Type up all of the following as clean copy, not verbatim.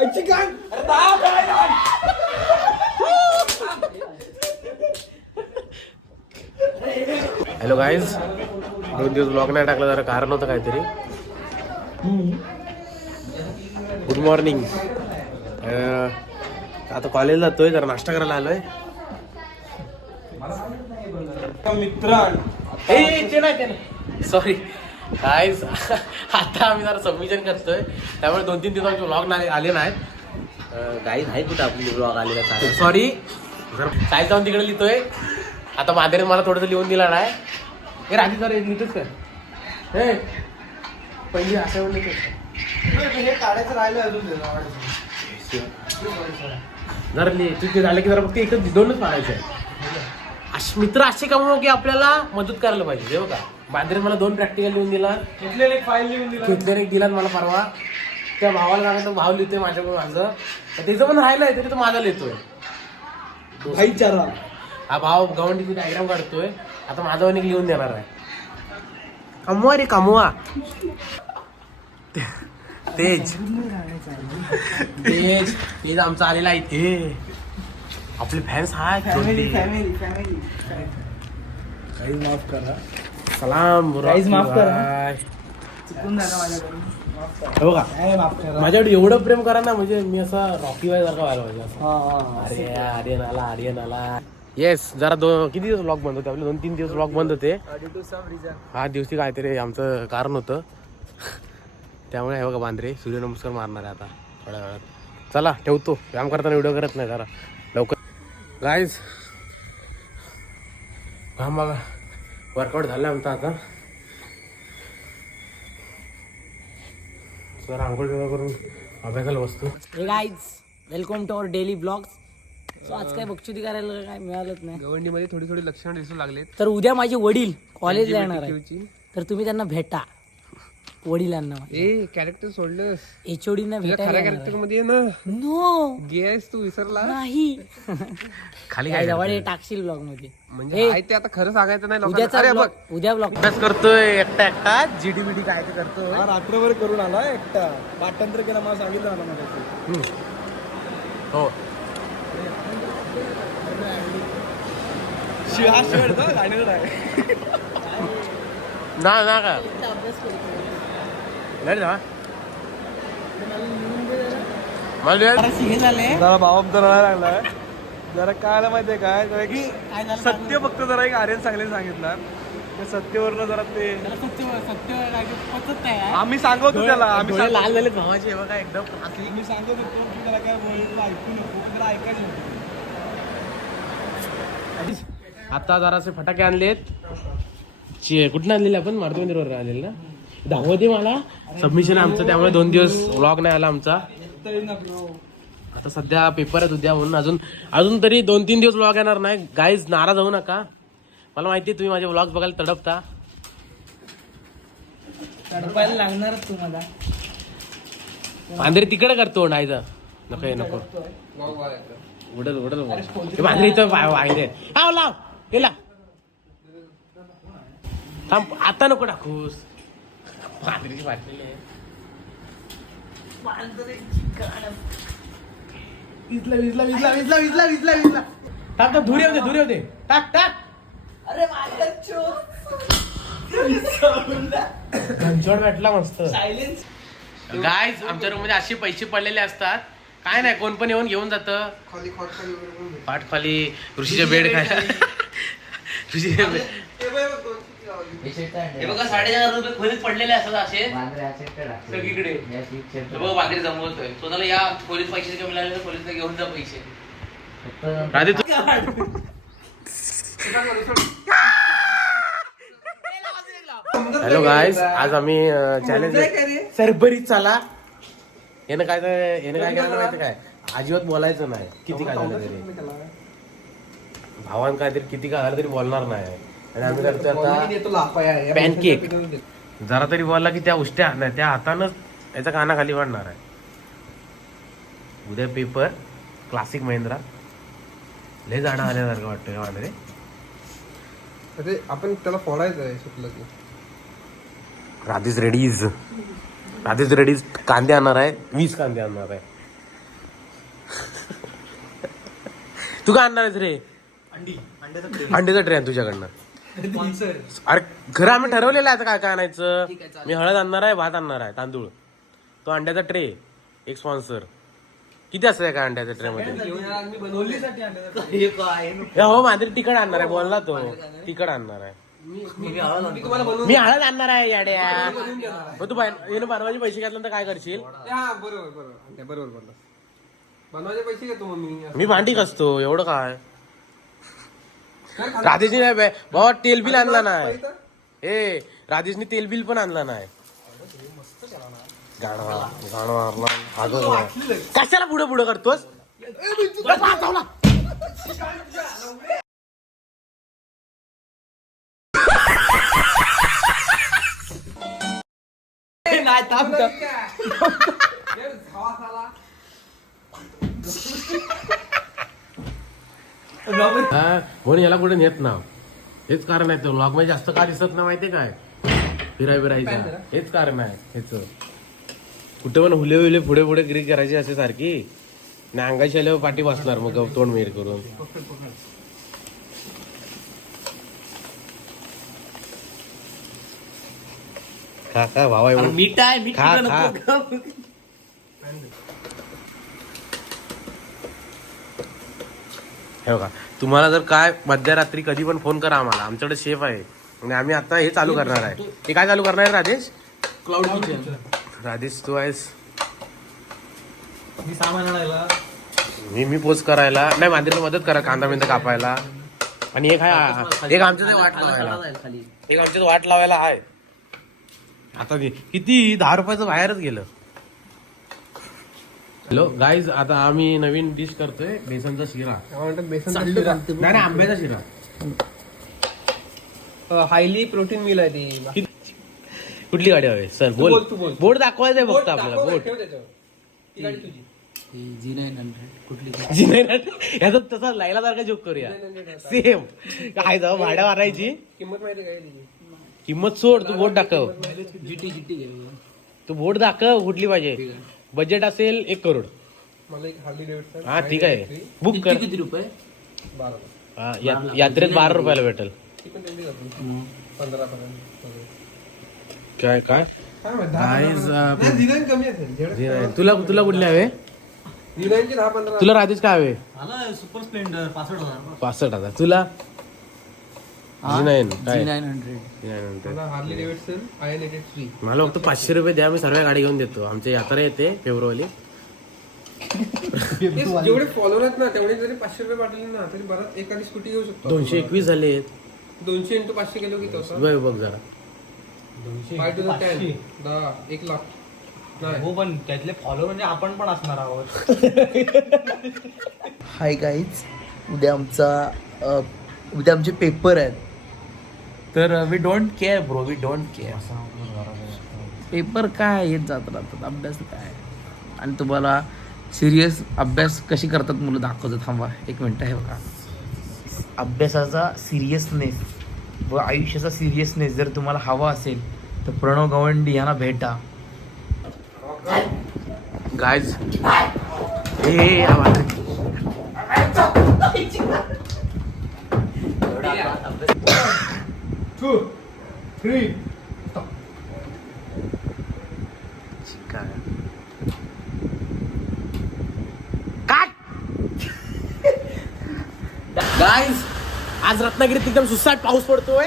Chicken hello guys, 2 दिवस blog नाही टाकला, जरा कारण होतं काहीतरी. Good morning. आता कॉलेजला जातोय, जरा नाश्ता करायला आलोय. सॉरी गाईज, आता आम्ही जरा सबमिशन करतोय, त्यामुळे 2-3 दिवस आमचे ब्लॉग आले नाहीत. गाईज आहे कुठं आपली ब्लॉग आलेला, सॉरी. सायला जाऊन तिकडे लिहितोय. आता माधेने मला थोडंसं लिहून दिला नाही. हे राजी जरा लिहितोच काय हे पहिली असं लिहितोच हे काढायचं राहिलं अजून जरा लिहि. तिथे झालं की जरा फक्त एकच 2च मारायचं आहे. मित्र असे कमव की आपल्याला मदत करायला पाहिजे. बघा माधेने मला 2 प्रॅक्टिकल लिहून दिला, घेतलेले एक फाईल लिहून दिला, घेतलेले एक दिला मला परवा. त्या भावाला सांगितलं, भाव लिहितोय माझ्याकडून माझं, त्याचं पण राहिलंय तरी तो माझा लिहितोय. भाईचारा. हा भाव गव्हर्नमेंटची डायग्राम काढतोय. आता माझा पण एक लिहून देणार आहे. कमवा रे कमवा. तेज तेज तेज आमचा आलेला आहे इथे. आपले फॅन्स आहेत. फॅमिली माफ करा. सलाम Guys, माफ करा. बाय. चुकून झालं माझ्याकडून. हो का माफ करा. माझ्याकडे एवढं प्रेम करा ना, म्हणजे मी असा रॉकी वाय सारखा व्हायला पाहिजे असं. अरे आर्यन आला. येस, जरा किती दिवस ब्लॉग बंद होते आपले? 2-3 दिवस ब्लॉग बंद होते. हा दिवशी काहीतरी आमचं कारण होतं, त्यामुळे हे बघा बांद्रे सूर्यनमस्कार मारणार आहे आता थोड्या वेळात. चला ठेवतो, व्यायाम करताना व्हिडिओ करत नाही जरा लवकर. गाईज काम बघा, वर्कआउट झालं आमचं. आता जरा आंघोळ करून अभ्यासाला बसतो. Hey guys, welcome to our daily blogs. So आज काय बक्षुदी करायला काय मिळालंच नाही. गवंडीमध्ये थोडी लक्षणं दिसू लागलेत. तर उद्या माझे वडील कॉलेजला येणार आहे, तर तुम्ही त्यांना भेटा. वडिलांना कॅरेक्टर सोडलंस, HOD ना भेटायला कॅरेक्टर मध्ये ना नो गेस तू विसरला नाही. खाली काय जवळ टाकशील ब्लॉग मध्ये म्हणजे ते आता खरं सांगायचं नाही उद्याचा उद्या ब्लॉग अभ्यास करतोय एकटा GDBD काय ते करतोय. हा रात्रभर करून आला एकटा, पाठांतर केला, मला सांगितलं मला माझ्या. हो शिहा शेड गाणीवर आहे ना का नाही ना मला जरा भाव जरा लागलाय. जरा काय माहितीये काय, जरा की सत्य फक्त जरा एक आर्यन चांगले सांगितलं. त्या सत्यवरनं जरा ते आम्ही सांगतो त्याला, आम्ही लाल झाले भावाचे बघा एकदम. मी सांगत होतो की त्याला काय बोलतो ऐकू नको, त्याला ऐकायचं नको. आता जरासे फटाके आणलेत. कुठून आणलेले आपण? मारुती मंदिरवर आणलेले ना. दाखवते मला सबमिशन आमचं, त्यामुळे 2 दिवस व्लॉग नाही आला आमचा. आता सध्या पेपर आहेत उद्या, म्हणून अजून तरी 2-3 दिवस व्लॉग येणार नाही. गाईज नाराज होऊ नका, मला माहिती आहे तुम्ही माझे व्लॉग बघायला तडपता. तडपायला लागणार तुम्हाला. बांधरी तिकडे करतो नाही जा नको उडल बांधरी इथं वायरे हा लाव गेला. थांब आता नको टाकूस. बांधरीची वाटलेली आहे. विजला टाक. धुरे होते टाक. अरे घनसोड भेटला मस्त. गाईज आमच्या रूम मध्ये असे पैसे पडलेले असतात, काय नाही कोण पण येऊन घेऊन जातं. पाठ खाली ऋषीच्या बेड खायला. ऋषीच्या बेड हे बघा 4,500 रुपये खोलीत पडलेले असतात असे सगळीकडे. बघा बांधरी जमवतोय स्वतःला. या खोलीत पैसे कमी लागले तर खोलीत घेऊन जा पैसे. राधे तू हॅलो गाईज, आज आम्ही चॅलेंज सरबरीत चाला. यानं काय करायला माहिती काय, अजिबात बोलायचं नाही. किती काय झालं तरी भावान काहीतरी किती काय झालं तरी बोलणार नाही. आणि आम्ही करतोय आता पॅनकेक. जरा तरी बोलला की त्या उष्ट्या नाही त्या हातानच याच्या कानाखाली वाढणार आहे. उद्या पेपर क्लासिक महिंद्रा. लय जाणं आल्यासारखं वाटतंय वांद्रे. अरे आपण त्याला फोडायचं आहे सुटलं की. राधेच रेडीज कांदे आणणार आहे. 20 कांदे आणणार आहे. तू काय आणणार आहेस रे? अंड्याचा ट्रे आहे तुझ्याकडनं. अरे खरं आम्ही ठरवलेलं आहे आता काय काय आणायचं. मी हळद आणणार आहे, भात आणणार आहे, तांदूळ, तो अंड्याचा ट्रे, एक स्पॉन्सर. किती असतं काय अंड्याच्या ट्रे मध्ये? हो माझे तिखट आणणार आहे, बोलला तो तिखट आणणार आहे. मी हळद आणणार आहे याड्या. मग तू बनवायचे पैसे घेतल्यानंतर काय करशील? बरोबर बनवायचे पैसे घेतो मग मी भांडी कसतो एवढं काय. राजेशनी नाही बाबा तेल बिल आणला नाही. ए राजेशनी तेल बिल पण आणला नाही. कशाला पुढे पुढे करतोस? नाही थांब. म्हणून याला कुठे नेत ना, हेच कारण आहे. तो व्लॉग मध्ये जास्त का दिसत नाही माहितीये काय? फिरायचं हेच कारण आहे हेच. कुठे पण हुले हुले पुढे पुढे गिरी करायची असे सारखी ना, अंगाशी आल्यावर पाठी बसणार मग तोंड मेर करून. खा खा भावा एवढं मीठ आहे, मीठ खा, नको खा. खाऊ. हे बघा, तुम्हाला जर काय मध्यरात्री कधी पण फोन करा आम्हाला. आमच्याकडे शेफ आहे आणि आम्ही आता हे चालू करणार आहे. हे काय चालू करणार आहे राजेश? Cloud kitchen. राजेश तू आहेस, मी सामान आणायला, मी पोच करायला नाही, मांजरीला मदत करा कांदा बिंदा कापायला. आणि एक आमच्या वाट लावायला, एक आमच्या वाट लावायला आहे. आता किती 10 रुपयाचं बाहेरच गेलं. हॅलो गाईज, आता आम्ही नवीन डिश करतोय, बेसनचा शिरा. नाही आंब्याचा शिरा. हायली प्रोटीन मिल आहे ती. कुठली गाडी हवी सर? बोल तू बोल. बोर्ड दाखवायचंय फक्त आपल्याला. बोर्ड याचा तसा लायला सारखा जोक करूया सेम. काय जाऊ भाड्या मारायची किंमत माहिती काय तिची? किंमत सोड, तू बोर्ड दाखव. जीटी तू बोर्ड दाखव कुठली पाहिजे. बजेट असेल 1 करोड. मला एक हार्ली डेव्हिडसन. हा ठीक आहे, बुक कर. किती रुपये? 12. हा, यात्रेत 12 रुपयाला भेटेल. ती पण तेवढी जाते. 15 पर्यंत. काय काय काय माहित, Guys, 10-15. डिझाईन कमी असेल जेवढं. तुला कुठले हवे? डिझाईनचे 10-15. तुला राजेश काय हवे? Super Splendor 65,000. 65,000. तुला G9 काय? G900. G900. मला हार्ली डेव्हिडसन IN883. मला फक्त 500 रुपये द्या, मी सर्व गाडी घेऊन देतो. आमची यात्रा येते फेब्रुवारी. जेवढे फॉलोअर आहेत ना तेवढे जरी 500 रुपये पाठवले ना तरी बराच एखादी स्कूटी घेऊ शकतो. 221 झाले. 200 × 500 केलो की तसा बघ जरा 5 to the 10 10 1 लाख नाही. हो पण त्यातले फॉलो म्हणजे आपण पण असणार आहोत. हाय गाईज, उद्या आमचे पेपर आहेत. तर we don't care bro, we don't care. Paper काय येत जात राहतात, अभ्यास काय. आणि तुम्हाला सिरियस अभ्यास कशी करतात मुलं दाखवतो. थांबा 1 मिनटं. हे बघा, अभ्यासाचा सिरियसनेस व आयुष्याचा सिरियसनेस जर तुम्हाला हवा असेल तर प्रणव गवंडी यांना भेटा. गाइस. गाइस, आज रत्नागिरीत एकदम सुसाट पाऊस पडतोय.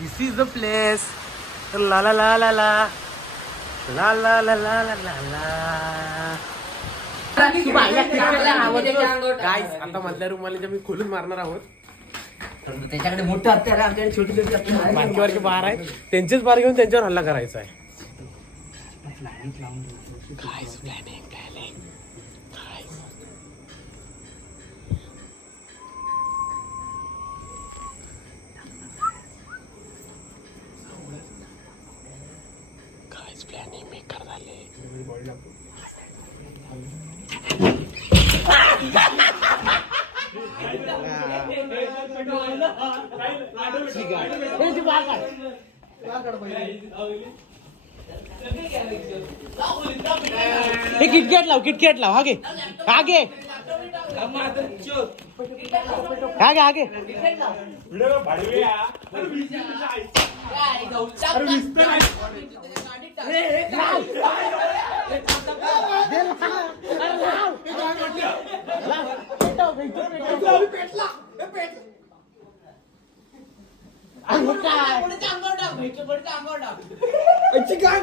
दिस इज द प्लेस. ला ला ला ला ला ला ला ला ला ला ला ला. गाइस, आता मधल्या रूमवाले मी खोलून मारणार आहोत. त्याच्याकडे मोठं हत्यार आहे, आमच्याकडे छोटी छोटी हत्यार आहे. बारकीवरचे बार आहेत, त्यांचेच बार घेऊन त्यांच्यावर हल्ला करायचा आहे. प्लॅनिंग मेकर झाले. किटकॅट लाव, किटकॅट लाव. हा घे, हा घे. आगे आगे काय